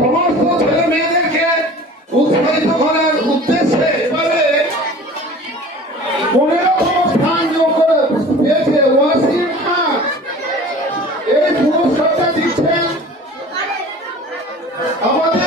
সমস্ত ছেলে মেয়েদেরকে উৎসাহিত করার উদ্দেশ্যে এবারে 15তম স্থান যোগ করে পেয়েছে ওয়াসিম খান। এই পুরস্কারটা দিচ্ছেন আমাদের